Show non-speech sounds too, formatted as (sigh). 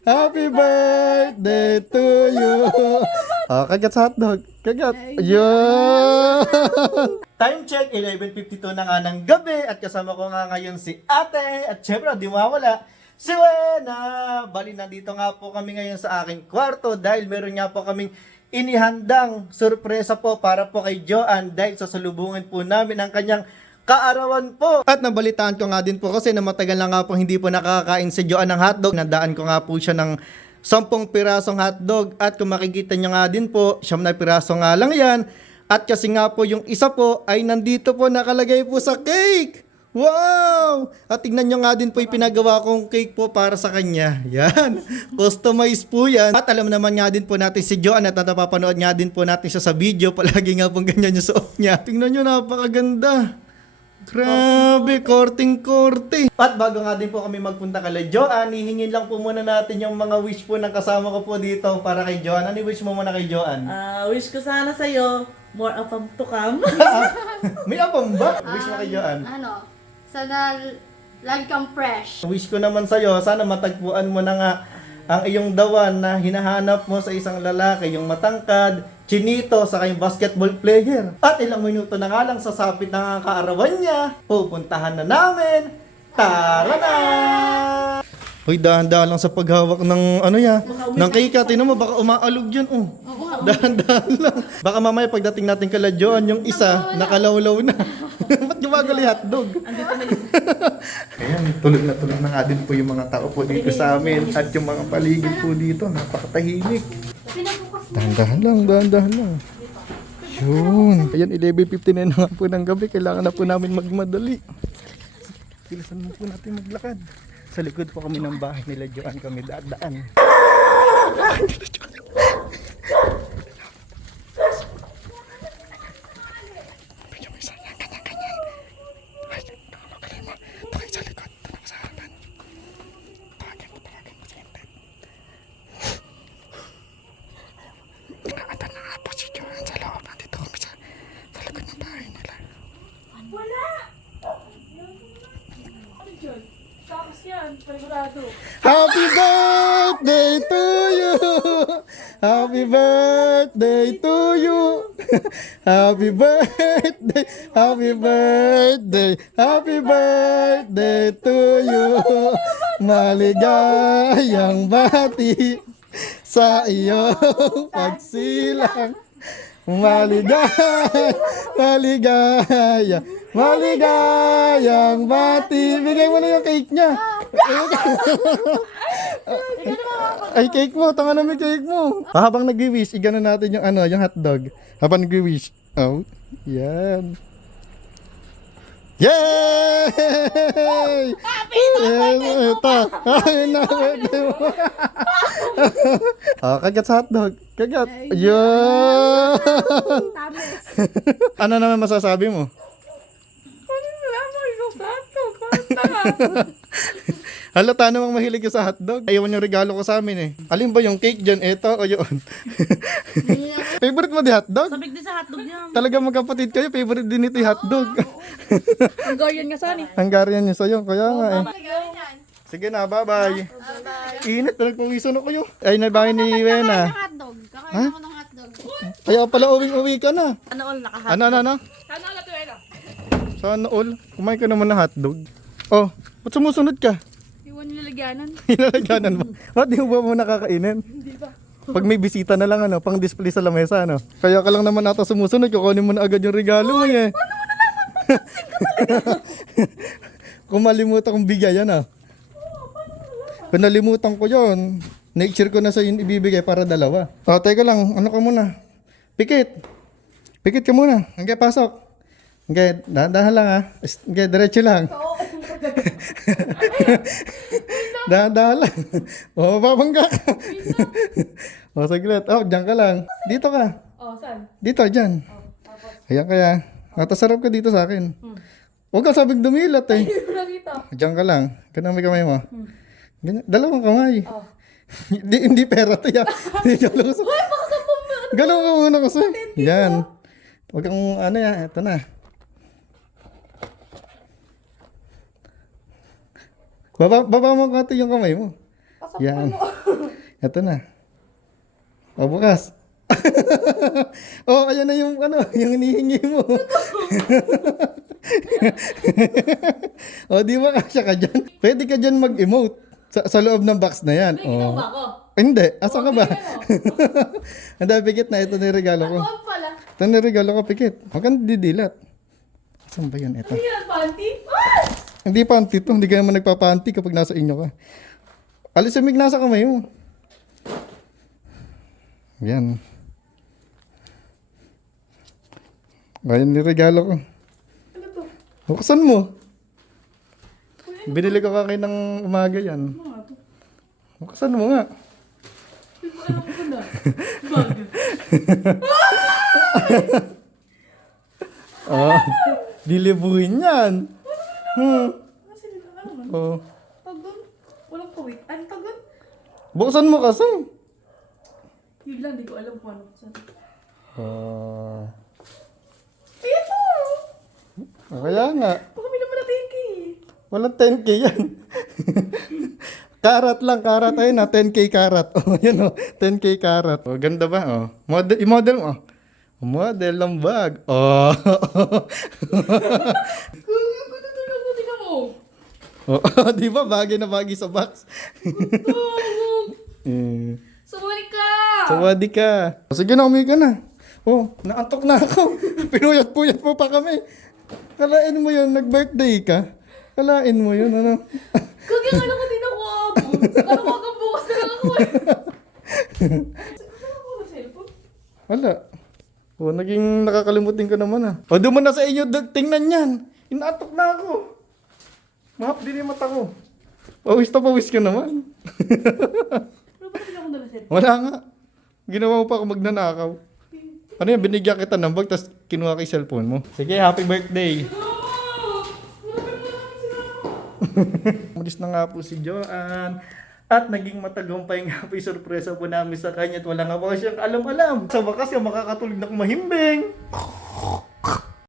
Happy birthday to you. (laughs) Oh, kagat sa hotdog. Kagat. Yun. (laughs) Time check, 11.52 na nga ng gabi at kasama ko nga ngayon si ate at syempre di mawala si Wena. Bali, nandito nga po kami ngayon sa aking kwarto dahil meron nga po kaming inihandang sorpresa po para po kay Joanne dahil sasalubungin po namin ang kanyang kaarawan po. At nabalitaan ko nga din po kasi na matagal na nga po hindi po nakakain si Joanne ng hotdog. Nadaan ko nga po siya ng 10 pirasong hotdog at kung makikita nyo nga din po, siyam na piraso nga lang yan. At kasi nga po yung isa po ay nandito po nakalagay po sa cake. Wow! At tignan nyo nga din po yung pinagawa kong cake po para sa kanya. (laughs) Yan. Customize po yan. At alam naman nga din po natin si Joanne at napapanood nga din po natin siya sa video. (laughs) Palagi nga pong ganyan yung suot niya. Tingnan nyo, napakaganda. Grabe, korting-korte. At bago nga din po kami magpunta kay Joanne, hihingin lang po muna natin yung mga wish po ng kasama ko po dito para kay Joanne. Ano wish mo muna kay Joanne? Ah, wish ko sana sa'yo, more of them to come. (laughs) May apam ba? Wish mo kay Joanne. Ano, sana lagi kang fresh. Wish ko naman sa'yo, sana matagpuan mo na nga ang iyong dawan na hinahanap mo sa isang lalaki, yung matangkad, chinito, sa yung basketball player. At ilang minuto na nga lang sasapit na nga kaarawan niya, pupuntahan na namin. Tara na! Hoy, dahan-dahan lang sa paghawak ng ano ya, ng cake. Tinan mo, baka umaalog yun. Oh. Dahan-dahan lang. Baka mamaya pagdating natin kala Joan, yung isa, nakalawlaw na. (laughs) Ba't gumagali hotdog? (laughs) Ayan, tulog na tulog na nga din po yung mga tao po dito sa amin at yung mga paligid po dito, napakatahimik. Dahan-dahan lang, dahan-dahan lang. Yun. Ayan, 11.59 na nga po ng gabi. Kailangan na po namin magmadali. Bilisan mo po natin maglakad. Sa likod po kami ng bahay nila Joan kami daan-daan. Happy birthday to you! Happy birthday to you! Happy birthday! Happy birthday! Happy birthday to you! Maligayang bati sa iyong pagsilang. Maligaya, maligaya, maligayang bati. Bigay mo na yung cake niya. (laughs) Ay, cake mo. Tanga na may cake mo. Ah, Habang nag-wish, igano natin yung ano, yung hotdog. Habang nag-wish. Oh, yan. Yay! (laughs) Happy birthday! Ito. Ay, na, mo. Ah, (laughs) kagat sa hotdog. Kagat. Yun! (laughs) ano naman masasabi mo? (laughs) Halata namang mahilig ka sa hotdog. Ayaw yung regalo ko sa amin eh. Alin ba yung cake dyan? Ito o yun? (laughs) favorite mo di hotdog? Sabig din sa hotdog niya. Talaga magkapatid kayo, favorite din ito yung hotdog. (laughs) Hungarian nga sana eh. Hungarian yun sa'yo, kaya nga eh. Sige na, bye-bye. Bye-bye. Init, nagpawisan ako yun. Ay, nabahay ni Wena. Hotdog. Kakain ako ng hotdog. Kaya pala uwing-uwi ka na. Ano all naka Ano, ano, ano? Sana all. Sana all. Kumain ka naman ng hotdog. Oh, ba't sumusunod ka? (laughs) Iwan yung lalagyanan. (laughs) Hinalaganan mo. Ba't di mo ba mo nakakainin? Hindi ba? Pag may bisita na lang ano, pang display sa lamesa ano. Kaya ka lang naman ata sumusunod, kukunin mo na agad yung regalo mo eh. Kung (laughs) malimutan kong bigay yan ah. Kung nalimutan ko yon, na-share ko na sa yun ibibigay para dalawa. O, teka lang, ano ka muna? Pikit. Pikit ka muna. Hanggang pasok. Hanggang, dahan-dahan lang ah. Hanggang, diretso lang. Dahan-dahan lang. O, babangga ka. o, saglit. Oh, dyan ka lang. Dito ka. Oh, saan? Dito, dyan. Ayan kaya. Matasarap ka dito sa akin. Huwag ka sabing dumilat eh. Diyan ka lang. Ganun may kamay mo. Ganyan. Dalawang kamay. (laughs) hindi, hindi pera to yan. (laughs) Hindi joke lang. Ganun ka muna kasi. Yan. Huwag kang ano yan. Ito na. Baba, baba mo kati yung kamay mo. Yan. Ito (laughs) na. O, bukas. (laughs) oh, ayan na yung ano, yung hinihingi mo. (laughs) o, di ba kasya ka dyan? Pwede ka dyan mag-emote sa, sa loob ng box na yan. May Oh. ba ako? Hindi, asa ka ba? Ang dami pikit na ito na regalo ko. Huwag pala. Ito na regalo ko pikit. Huwag kang didilat. Saan ba yun? Ito. Ano yan, panty? Ah! Hindi panty to. Hindi ka naman nagpapanty kapag nasa inyo ka. Alis yung nasa kamay mo. Yan. Ayan yung regalo ko. Ano to? Buksan mo. Binili ko kayo ng umaga yan. Ano? Buksan mo nga. Oh, (laughs) dilibuhin yan. Hmm. Kasi ko alam. Ano? Oh. Pag doon, walang pawit. Ano pag doon? Buksan mo kasi. Yun lang, hindi ko alam kung ano. Saan? Oh. Ayan to! Oh, Kaya nga. Baka may naman natin eh. Walang 10k yan. (laughs) karat lang, karat. Ayun na, 10k karat. (laughs) Oh, yan oh, 10k karat. Oh, ganda ba? Oh. Model, i-model mo. Oh. Model ng bag. Oh. (laughs) Kung yung tutulog mo, tingnan mo. Oh. (laughs) di ba? Bagay na bagay sa box. (laughs) Eh. Sumuli ka! Sawadi ka. Sige na, umiga na. Oh, naantok na ako. (laughs) Pinuyat-puyat mo pa kami. Kalain mo yun, nag-birthday ka. Kalain mo yun, ano? Kagyan lang din ako abot. Ano hanggang bukas na lang ako eh. Wala. Oh, naging nakakalimutin ko naman ah. O, doon mo na sa inyo, tingnan yan. Inaantok na ako. Mahap din yung mata ko. Pawis na pawis ka naman. Ba hindi ako dala cellphone? Wala nga. Ginawa mo pa ako magnanakaw. Ano yan, binigyan kita ng bag, tapos kinuha ko yung cellphone mo. Sige, happy birthday. (laughs) Umalis na nga po si Joanne. At naging matagumpay nga po yung sorpresa po namin sa kanya at wala nga po siyang alam-alam. Sa wakas, yung makakatulog na kumahimbing.